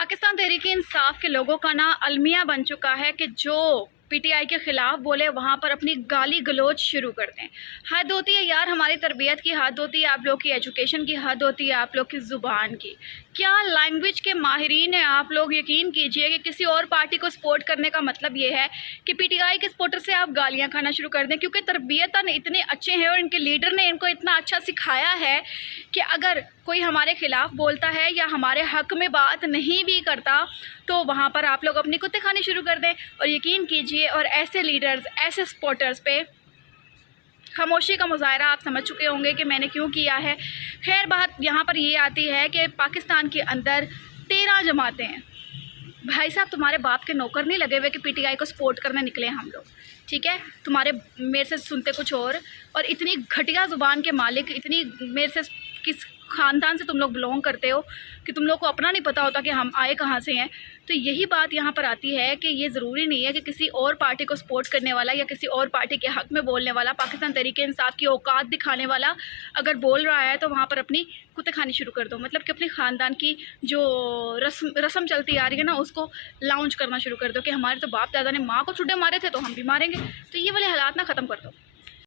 पाकिस्तान तहरीक-ए-इंसाफ के लोगों का ना अलमिया बन चुका है कि जो पीटीआई के ख़िलाफ़ बोले वहाँ पर अपनी गाली गलौज शुरू कर दें। हद होती है यार, हमारी तरबियत की हद होती है, आप लोग की एजुकेशन की हद होती है, आप लोग की ज़ुबान की। क्या लैंग्वेज के माहिरीन हैं आप लोग। यकीन कीजिए कि किसी और पार्टी को सपोर्ट करने का मतलब ये है कि पीटीआई के सपोर्टर से आप गालियाँ खाना शुरू कर दें, क्योंकि तरबियतन इतने अच्छे हैं और इनके लीडर ने इनको इतना अच्छा सिखाया है कि अगर कोई हमारे ख़िलाफ़ बोलता है या हमारे हक़ में बात नहीं भी करता तो वहाँ पर आप लोग अपनी कुत्ते खानी शुरू कर दें। और यकीन कीजिए, और ऐसे लीडर्स, ऐसे सपोर्टर्स पे खामोशी का मुज़ाहरा आप समझ चुके होंगे कि मैंने क्यों किया है। खैर, बात यहाँ पर ये आती है कि पाकिस्तान के अंदर 13 जमातें हैं। भाई साहब, तुम्हारे बाप के नौकर नहीं लगे हुए कि पीटीआई को सपोर्ट करने निकले हम लोग, ठीक है। तुम्हारे मेरे से सुनते कुछ और इतनी घटिया ज़ुबान के मालिक, इतनी मेरे से किस ख़ानदान से तुम लोग बिलोंग करते हो कि तुम लोग को अपना नहीं पता होता कि हम आए कहाँ से हैं। तो यही बात यहाँ पर आती है कि ये ज़रूरी नहीं है कि किसी और पार्टी को सपोर्ट करने वाला या किसी और पार्टी के हक़ में बोलने वाला, पाकिस्तान तहरीक-ए-इंसाफ की औकात दिखाने वाला अगर बोल रहा है तो वहाँ पर अपनी कुत्ते खानी शुरू कर दो। मतलब कि अपने ख़ानदान की जो रस्म चलती आ रही है ना, उसको लाउंज करना शुरू कर दो कि हमारे तो बाप दादा ने माँ को चुड्डे मारे थे तो हम भी मारेंगे। तो ये वाले हालात ना ख़त्म कर दो।